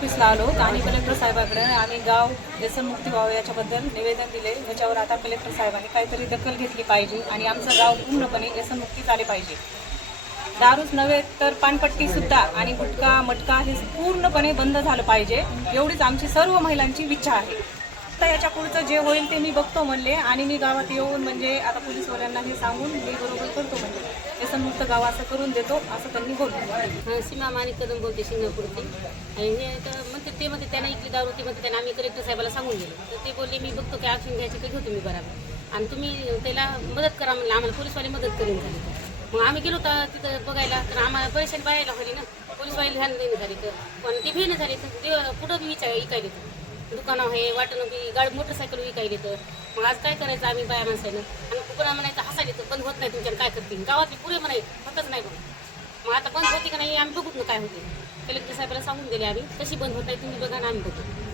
ऑफिसला आलो. आणि कलेक्टर साहेबाकडे आम्ही गाव व्यसनमुक्ती व्हावं याच्याबद्दल निवेदन दिले. याच्यावर आता कलेक्टर साहेबांनी काहीतरी दखल घेतली पाहिजे आणि आमचं गाव पूर्णपणे व्यसनमुक्ती झाले पाहिजे. दारूच नव्हे तर पानपट्टीसुद्धा आणि गुटखा मटका हे पूर्णपणे बंद झालं पाहिजे. एवढीच आमची सर्व महिलांची इच्छा आहे. आता याच्या पुढचं जे होईल ते मी बघतो म्हणले. आणि मी गावात येऊन म्हणजे आता पोलीसवाल्यांना हे सांगून मी बरोबर करतो म्हणजे व्यसनमुक्त गाव असं करून देतो असं त्यांनी बोलतो सीमा माने कदम बोलते शिंगणापूरची आणि हे तर म्हणते ते म्हणते त्यांना इकडे दारू ती म्हणते त्यांना आम्ही कलेक्टर साहेबाला सांगून गेलो. तर ते बोलले मी बघतो की ॲक्शन घ्यायची की घेऊ तुम्ही बरोबर. आणि तुम्ही त्याला मदत करा म्हणलं. आम्हाला पोलीसवाले मदत करून झाली मग आम्ही गेलो तर तिथं बघायला. तर आम्हाला पैशाने पाहायला होती ना. पोलीसवाले ध्यान देणे झाली तर. पण ती भेणे झाली तर. ते कुठं बी विचार ऐकायला तर. दुकान आहे वाटणं बी गाडी मोटरसायकल विकायला तर मग आज काय करायचं आम्ही बाया माणसानं? आणि कुणा म्हणायचं हसायला तर बंद होत नाही तुमच्यानं काय करतील गावातले पुरे म्हणाय फक्तच नाही बघ मग आता बंद होती का नाही आम्ही बघूत ना काय होते. कलेक्टर साहेबाला सांगून गेले आम्ही कशी बंद होत नाही तुम्ही बघा ना आम्ही बघू.